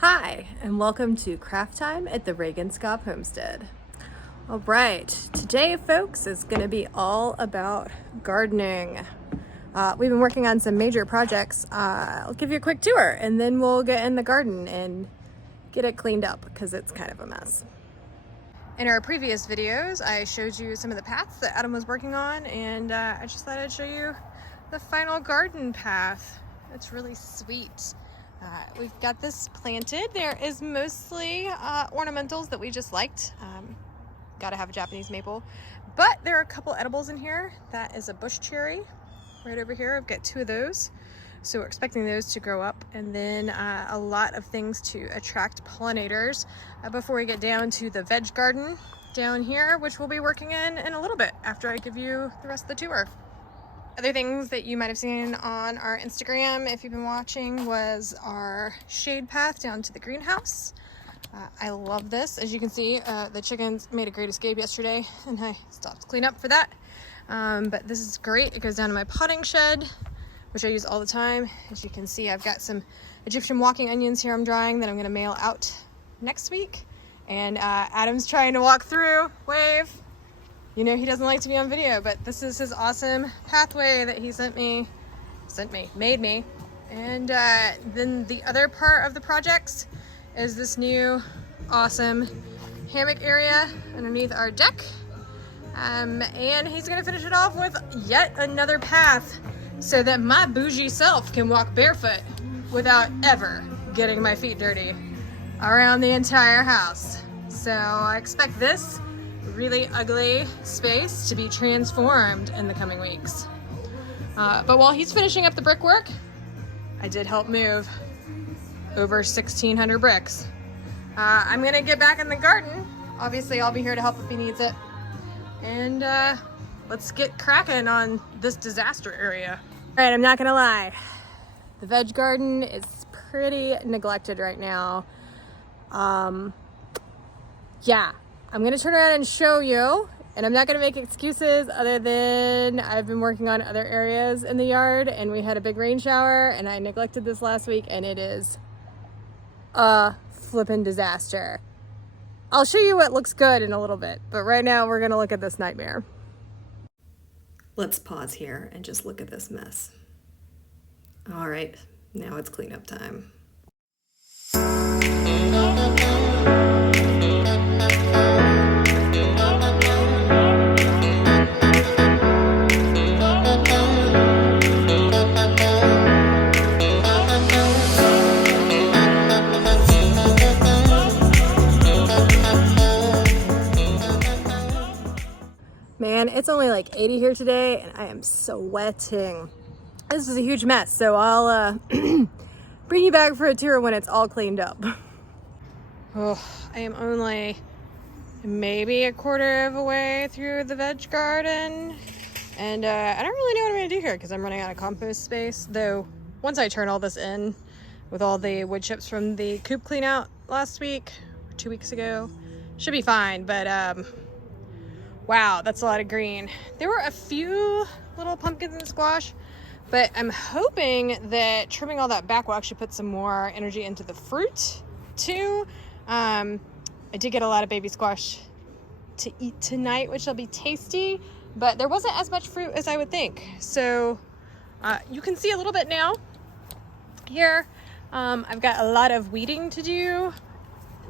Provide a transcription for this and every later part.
Hi, and welcome to Craft Time at the Regenskop Homestead. All right, today, folks, is going to be all about gardening. We've been working on some major projects. I'll give you a quick tour, and then we'll get in the garden and get it cleaned up because it's kind of a mess. In our previous videos, I showed you some of the paths that Adam was working on, and I just thought I'd show you the final garden path. It's really sweet. We've got this planted. There is mostly ornamentals that we just liked. Gotta have a Japanese maple. But there are a couple edibles in here. That is a bush cherry right over here. I've got 2 of those. So we're expecting those to grow up. And then a lot of things to attract pollinators before we get down to the veg garden down here, which we'll be working in a little bit after I give you the rest of the tour. Other things that you might have seen on our Instagram, if you've been watching, was our shade path down to the greenhouse. I love this. As you can see, the chickens made a great escape yesterday, and I stopped to clean up for that. But this is great. It goes down to my potting shed, which I use all the time. As you can see, I've got some Egyptian walking onions here I'm drying that I'm going to mail out next week. And Adam's trying to walk through. Wave. You know he doesn't like to be on video, but this is his awesome pathway that he made me. And then the other part of the projects is this new awesome hammock area underneath our deck. And he's gonna finish it off with yet another path so that my bougie self can walk barefoot without ever getting my feet dirty around the entire house. So I expect this really ugly space to be transformed in the coming weeks. But while he's finishing up the brickwork, I did help move over 1,600 bricks. I'm gonna get back in the garden. Obviously, I'll be here to help if he needs it. And let's get cracking on this disaster area. All right, I'm not gonna lie. The veg garden is pretty neglected right now. Yeah. I'm gonna turn around and show you, and I'm not gonna make excuses other than I've been working on other areas in the yard, and we had a big rain shower, and I neglected this last week, and it is a flippin' disaster. I'll show you what looks good in a little bit, but right now we're gonna look at this nightmare. Let's pause here and just look at this mess. All right, now it's cleanup time. Man, it's only like 80 here today, and I am sweating. This is a huge mess, so I'll bring you back for a tour when it's all cleaned up. Oh, I am only maybe a quarter of a way through the veg garden, and I don't really know what I'm gonna do here because I'm running out of compost space, though once I turn all this in with all the wood chips from the coop clean out last week, 2 weeks ago, should be fine. But wow, that's a lot of green. There were a few little pumpkins and squash, but I'm hoping that trimming all that back will actually put some more energy into the fruit too. I did get a lot of baby squash to eat tonight, which will be tasty, but there wasn't as much fruit as I would think. So you can see a little bit now here. I've got a lot of weeding to do.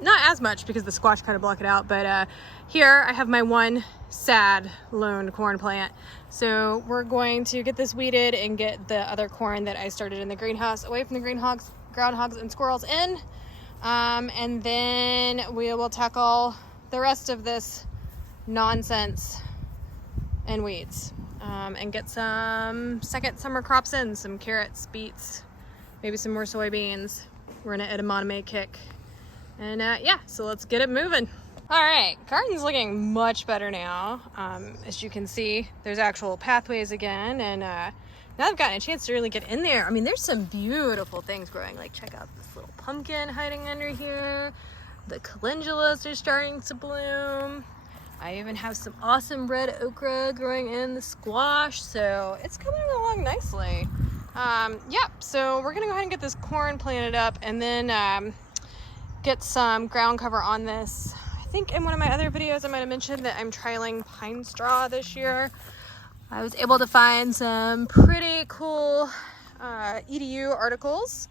Not as much because the squash kind of block it out, but here I have my one sad lone corn plant. So we're going to get this weeded and get the other corn that I started in the greenhouse away from the groundhogs and squirrels in. And then we will tackle the rest of this nonsense and weeds, and get some second summer crops in, some carrots, beets, maybe some more soybeans. We're in an edamame kick. And yeah, so let's get it moving. All right, garden's looking much better now. As you can see, there's actual pathways again, and now I've gotten a chance to really get in there. I mean, there's some beautiful things growing. Like, check out this little pumpkin hiding under here. The calendulas are starting to bloom. I even have some awesome red okra growing in the squash, so it's coming along nicely. Yeah, so we're gonna go ahead and get this corn planted up, and then get some ground cover on this. I think in one of my other videos I might have mentioned that I'm trialing pine straw this year. I was able to find some pretty cool EDU articles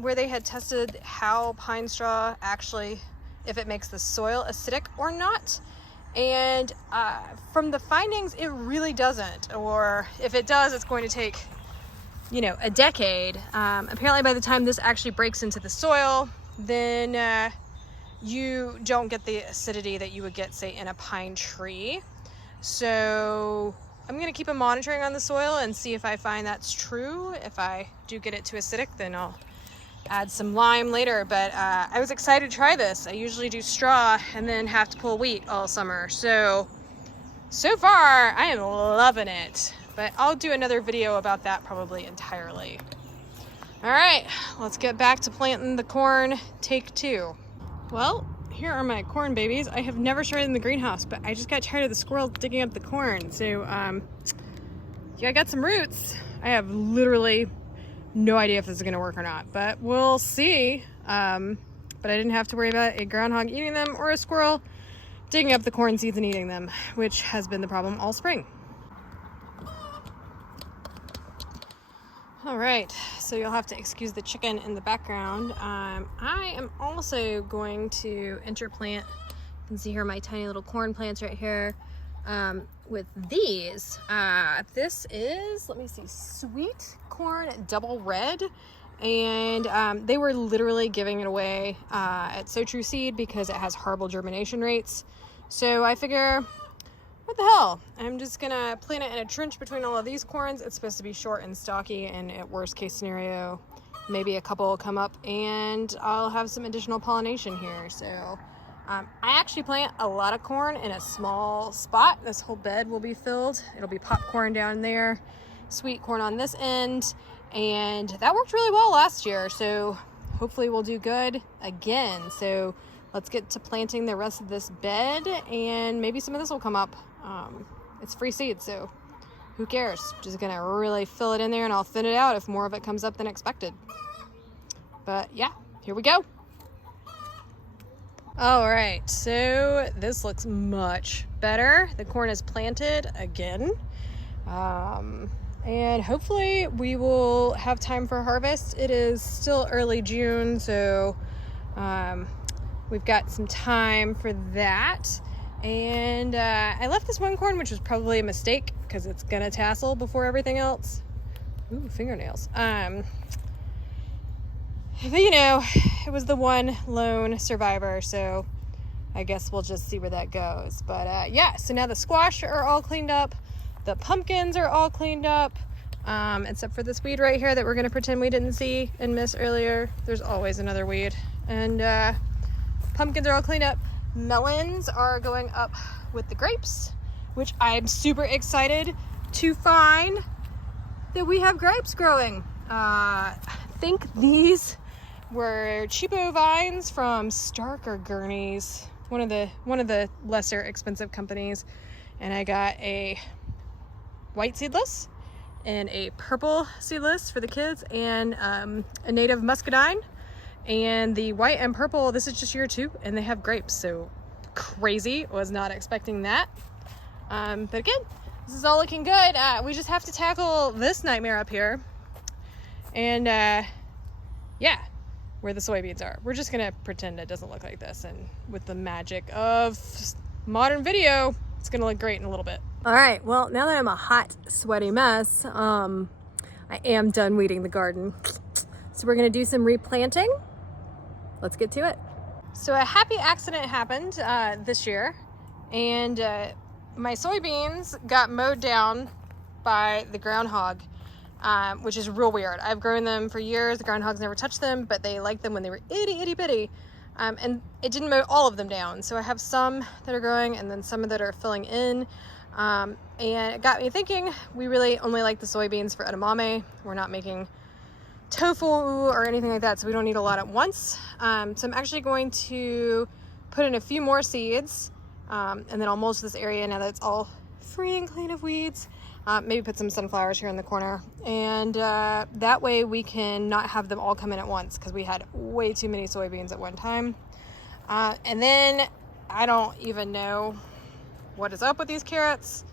where they had tested how pine straw actually, if it makes the soil acidic or not. And from the findings, it really doesn't. Or if it does, it's going to take, you know, a decade. Apparently by the time this actually breaks into the soil, then you don't get the acidity that you would get, say, in a pine tree. So I'm going to keep a monitoring on the soil and see if I find that's true. If I do get it too acidic, then I'll add some lime later. But I was excited to try this. I usually do straw and then have to pull wheat all summer. So far, I am loving it. But I'll do another video about that probably entirely. All right, let's get back to planting the corn, take 2. Well, here are my corn babies. I have never started in the greenhouse, but I just got tired of the squirrels digging up the corn. So, yeah, I got some roots. I have literally no idea if this is gonna work or not, but we'll see. But I didn't have to worry about a groundhog eating them or a squirrel digging up the corn seeds and eating them, which has been the problem all spring. All right, so you'll have to excuse the chicken in the background. I am also going to interplant, you can see here my tiny little corn plants right here, with these. This is, let me see, sweet corn double red. And they were literally giving it away at So True Seed because it has horrible germination rates. So I figure, what the hell? I'm just gonna plant it in a trench between all of these corns. It's supposed to be short and stocky, and at worst case scenario, maybe a couple will come up and I'll have some additional pollination here. So I actually plant a lot of corn in a small spot. This whole bed will be filled. It'll be popcorn down there, sweet corn on this end, and that worked really well last year. So hopefully we'll do good again. So let's get to planting the rest of this bed, and maybe some of this will come up. It's free seed, so who cares? Just gonna really fill it in there and I'll thin it out if more of it comes up than expected. But yeah, here we go. All right, so this looks much better. The corn is planted again. And hopefully we will have time for harvest. It is still early June, so we've got some time for that. And I left this one corn, which was probably a mistake because it's gonna tassel before everything else. Ooh, fingernails. But you know, it was the one lone survivor, so I guess we'll just see where that goes. But yeah, so now the squash are all cleaned up. The pumpkins are all cleaned up, except for this weed right here that we're gonna pretend we didn't see and miss earlier. There's always another weed. And pumpkins are all cleaned up. Melons are going up with the grapes, which I'm super excited to find that we have grapes growing. I think these were cheapo vines from Stark or Gurney's, one of the lesser expensive companies, and I got a white seedless and a purple seedless for the kids, and a native muscadine. And the white and purple, this is just year 2, and they have grapes, so crazy. Was not expecting that. But again, this is all looking good. We just have to tackle this nightmare up here. And yeah, where the soybeans are. We're just gonna pretend it doesn't look like this, and with the magic of modern video, it's gonna look great in a little bit. All right, well, now that I'm a hot, sweaty mess, I am done weeding the garden. So we're gonna do some replanting. Let's get to it. So a happy accident happened this year, and my soybeans got mowed down by the groundhog, which is real weird. I've grown them for years. The groundhogs never touched them, but they liked them when they were itty bitty. And it didn't mow all of them down. So I have some that are growing and then some that are filling in. And it got me thinking, we really only like the soybeans for edamame. We're not making tofu or anything like that, so we don't need a lot at once. So I'm actually going to put in a few more seeds, and then I'll mulch this area now that it's all free and clean of weeds. Maybe put some sunflowers here in the corner. And that way we can not have them all come in at once, because we had way too many soybeans at one time. And then I don't even know what is up with these carrots.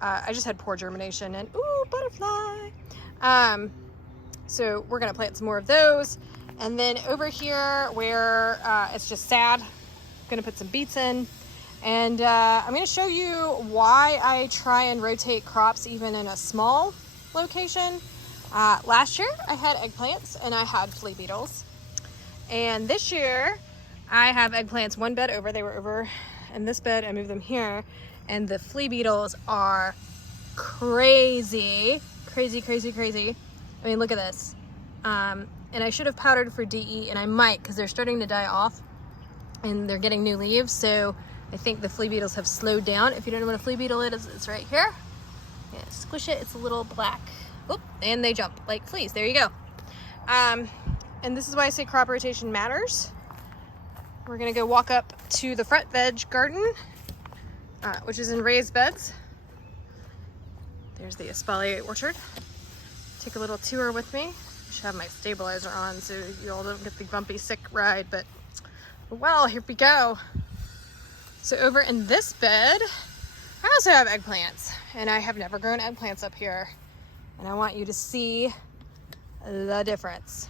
I just had poor germination and ooh, butterfly. So we're gonna plant some more of those. And then over here where it's just sad, I'm gonna put some beets in. And I'm gonna show you why I try and rotate crops even in a small location. Last year I had eggplants and I had flea beetles. And this year I have eggplants one bed over. They were over in this bed. I moved them here. And the flea beetles are crazy. Crazy, crazy, crazy. I mean, look at this. And I should have powdered for DE, and I might, because they're starting to die off and they're getting new leaves. So I think the flea beetles have slowed down. If you don't know what a flea beetle is, it's right here. Yeah, squish it, it's a little black. Oop, and they jump like fleas. There you go. And this is why I say crop rotation matters. We're gonna go walk up to the front veg garden, which is in raised beds. There's the espalier orchard. Take a little tour with me. I should have my stabilizer on so you all don't get the bumpy sick ride, but well, here we go. So over in this bed, I also have eggplants, and I have never grown eggplants up here. And I want you to see the difference.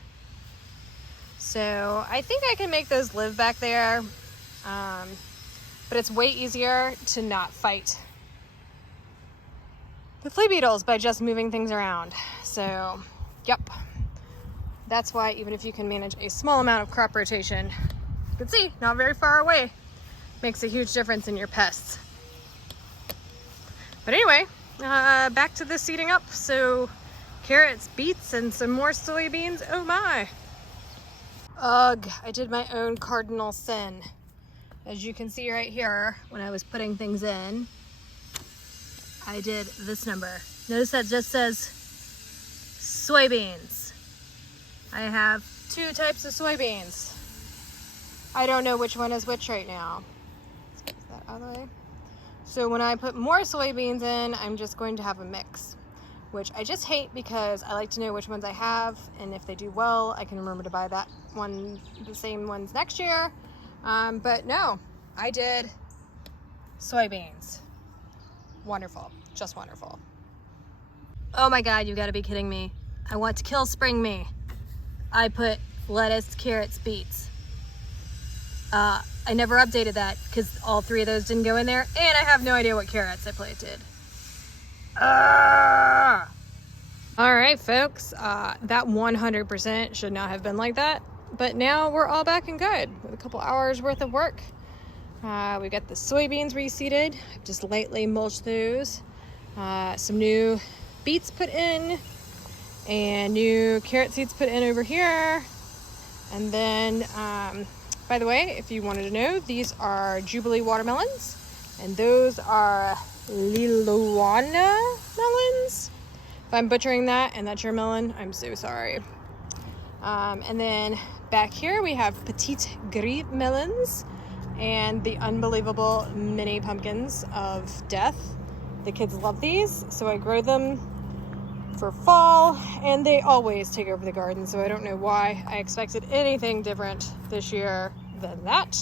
So I think I can make those live back there, but it's way easier to not fight the flea beetles by just moving things around. So, yep. That's why even if you can manage a small amount of crop rotation, you can see, not very far away, makes a huge difference in your pests. But anyway, back to the seeding up. So carrots, beets, and some more soybeans. Oh my. Ugh, I did my own cardinal sin. As you can see right here, when I was putting things in, I did this number. Notice that just says soybeans. I have 2 types of soybeans. I don't know which one is which right now. Let's get that out of the way. So when I put more soybeans in, I'm just going to have a mix, which I just hate because I like to know which ones I have, and if they do well, I can remember to buy that one, the same ones next year. But no, I did soybeans. Wonderful, just wonderful. Oh my God, you gotta be kidding me. I want to kill spring me. I put lettuce, carrots, beets. I never updated that because all 3 of those didn't go in there, and I have no idea what carrots I planted. All right, folks, that 100% should not have been like that, but now we're all back and good with a couple hours worth of work. We got the soybeans reseeded. I've just lightly mulched those. Some new beets put in, and new carrot seeds put in over here. And then, by the way, if you wanted to know, these are Jubilee watermelons, and those are Liloana melons. If I'm butchering that and that's your melon, I'm so sorry. And then back here we have Petite Gris melons and the unbelievable mini pumpkins of death. The kids love these, so I grow them for fall, and they always take over the garden, so I don't know why I expected anything different this year than that.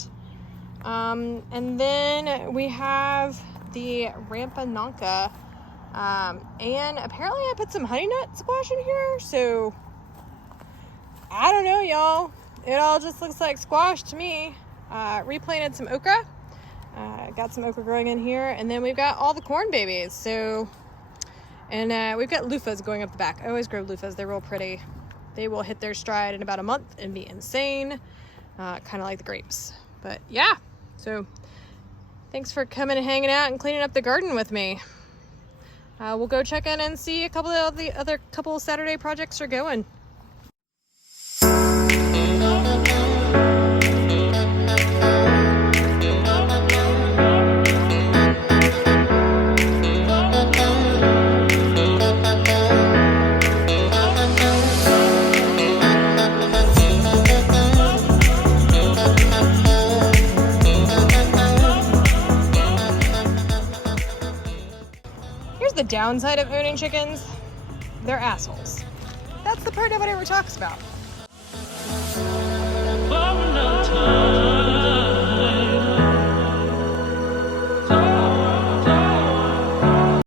And then we have the Rampananka, and apparently I put some honey nut squash in here, so I don't know, y'all. It all just looks like squash to me. Replanted some okra. Got some okra growing in here, and then we've got all the corn babies. So, and we've got loofahs going up the back. I always grow loofahs. They're real pretty. They will hit their stride in about a month and be insane, kind of like the grapes. But yeah, so thanks for coming and hanging out and cleaning up the garden with me. We'll go check in and see a couple of the other couple Saturday projects are going. downside of owning chickens, they're assholes. That's the part nobody ever talks about.